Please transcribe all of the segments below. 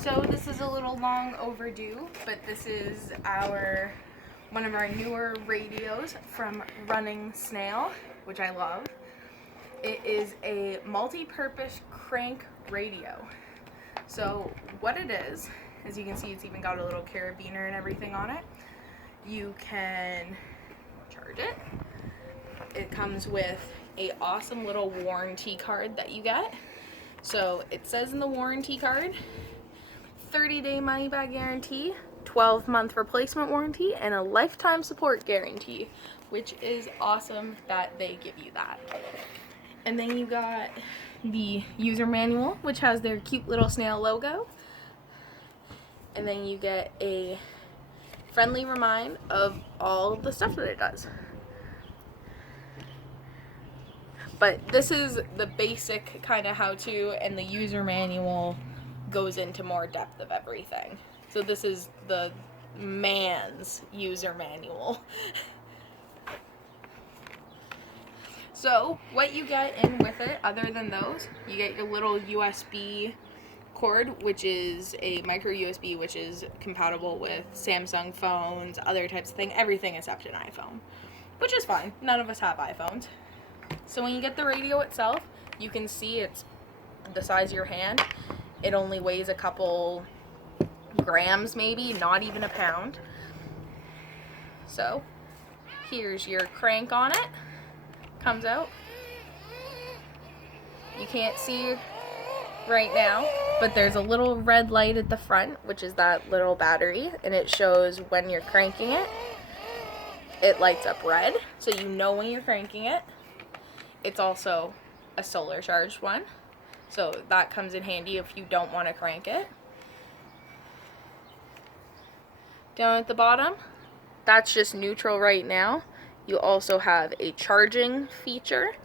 So this is a little long overdue, but this is one of our newer radios from Running Snail, which I love. It is a multi-purpose crank radio. So what it is, as you can see, it's even got a little carabiner and everything on it. You can charge it. It comes with a awesome little warranty card that you get. So it says in the warranty card, 30-day money-back guarantee, 12-month replacement warranty, and a lifetime support guarantee, which is awesome that they give you that. And then you got the user manual, which has their cute little snail logo. And then you get a friendly reminder of all the stuff that it does. But this is the basic kind of how-to, and the user manual goes into more depth of everything. So this is the man's user manual. So what you get in with it, other than those, you get your little USB cord, which is a micro USB, which is compatible with Samsung phones, other types of thing, everything except an iPhone, which is fine. None of us have iPhones. So when you get the radio itself, you can see it's the size of your hand. It only weighs a couple grams, maybe, not even a pound. So here's your crank on it. Comes out. You can't see right now, but there's a little red light at the front, which is that little battery, and it shows when you're cranking it. It lights up red, so you know when you're cranking it. It's also a solar charged one, so that comes in handy if you don't want to crank it. Down at the bottom, that's just neutral right now. You also have a charging feature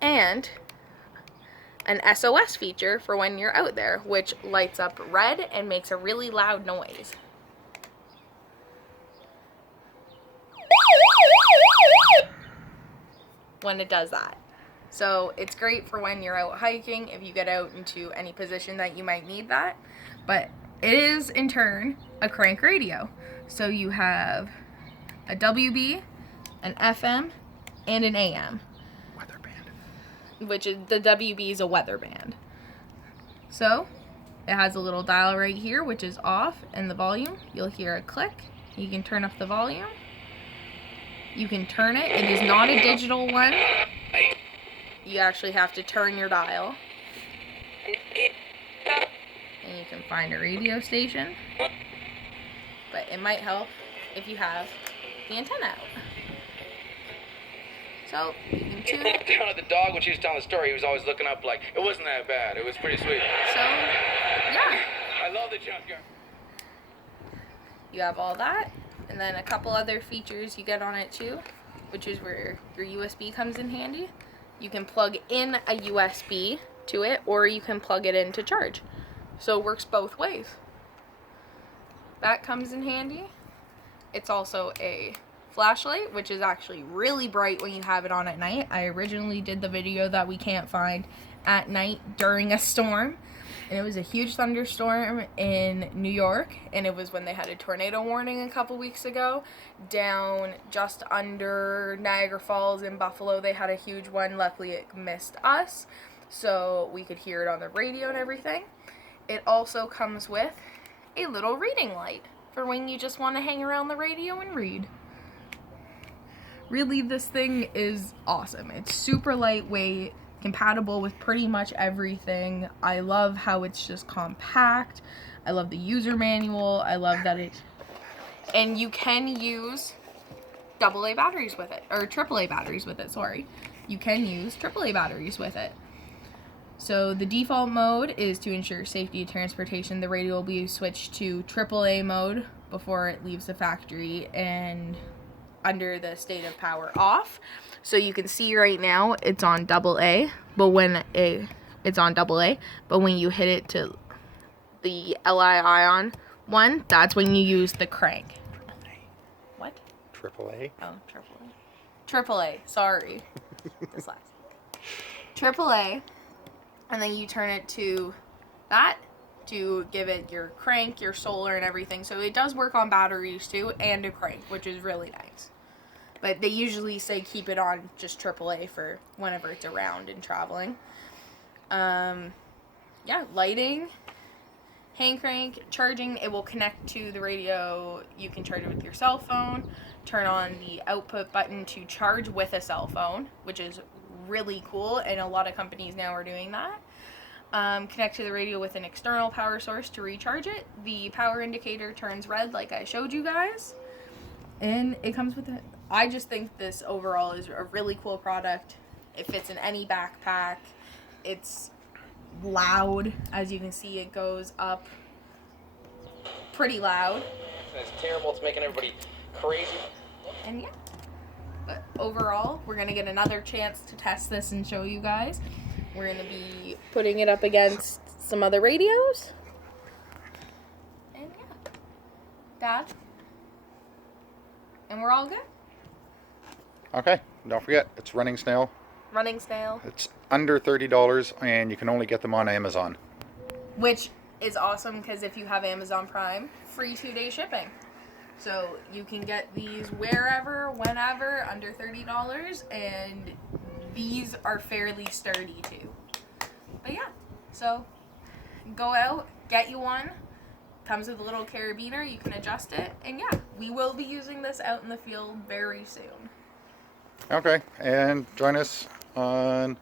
and an SOS feature for when you're out there, which lights up red and makes a really loud noise. When it does that. So it's great for when you're out hiking, if you get out into any position that you might need that. But it is, in turn, a crank radio. So you have a WB, an FM, and an AM. Weather band. Which is, the WB is a weather band. So it has a little dial right here, which is off, and the volume. You'll hear a click. You can turn up the volume. You can turn it. It is not a digital one. You actually have to turn your dial. And you can find a radio station. But it might help if you have the antenna out. So you can tune. The dog, when she was telling the story, he was always looking up like, it wasn't that bad. It was pretty sweet. So, yeah. I love the junkyard. You have all that. And then a couple other features you get on it too, which is where your USB comes in handy. You can plug in a USB to it, or you can plug it in to charge. So it works both ways. That comes in handy. It's also a flashlight, which is actually really bright when you have it on at night. I originally did the video that we can't find at night during a storm. And it was a huge thunderstorm in New York, and it was when they had a tornado warning a couple weeks ago. Down just under Niagara Falls in Buffalo, they had a huge one. Luckily, it missed us, so we could hear it on the radio and everything. It also comes with a little reading light for when you just want to hang around the radio and read. Really, this thing is awesome. It's super lightweight, compatible with pretty much everything. I love how it's just compact. I love the user manual. I love that it, and you can use AA batteries with it, or AAA batteries with it, sorry. You can use AAA batteries with it. So the default mode is to ensure safety of transportation. The radio will be switched to AAA mode before it leaves the factory and under the state of power off. So you can see right now it's on AA, but when it's on AA, but when you hit it to the Li ion one, that's when you use the crank. What? AAA. Oh, AAA. Sorry. Dyslexic. AAA, and then you turn it to that, to give it your crank, your solar, and everything. So it does work on batteries too, and a crank, which is really nice. But they usually say keep it on just AAA for whenever it's around and traveling. Yeah, lighting, hand crank, charging. It will connect to the radio. You can charge it with your cell phone. Turn on the output button to charge with a cell phone, which is really cool, and a lot of companies now are doing that. Connect to the radio with an external power source to recharge it. The power indicator turns red like I showed you guys. And it comes with it. I just think this overall is a really cool product. It fits in any backpack. It's loud. As you can see, it goes up pretty loud. It's terrible. It's making everybody crazy. And yeah. But overall, we're going to get another chance to test this and show you guys. We're going to be putting it up against some other radios. And yeah. Dad? And we're all good? Okay, don't forget, it's Running Snail. Running Snail. It's under $30 and you can only get them on Amazon. Which is awesome because if you have Amazon Prime, free 2-day shipping. So you can get these wherever, whenever, under $30, and these are fairly sturdy too. But yeah, so go out, get you one. Comes with a little carabiner, you can adjust it, and yeah, we will be using this out in the field very soon. Okay, and join us on,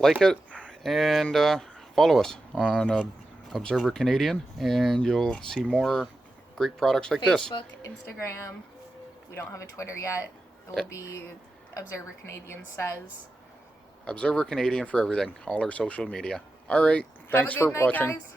like it, and follow us on Observer Canadian, and you'll see more great products like this. Facebook, Instagram. We don't have a Twitter yet. It will be Observer Canadian says. Observer Canadian for everything, all our social media. All right, thanks Have a for good night, watching. guys.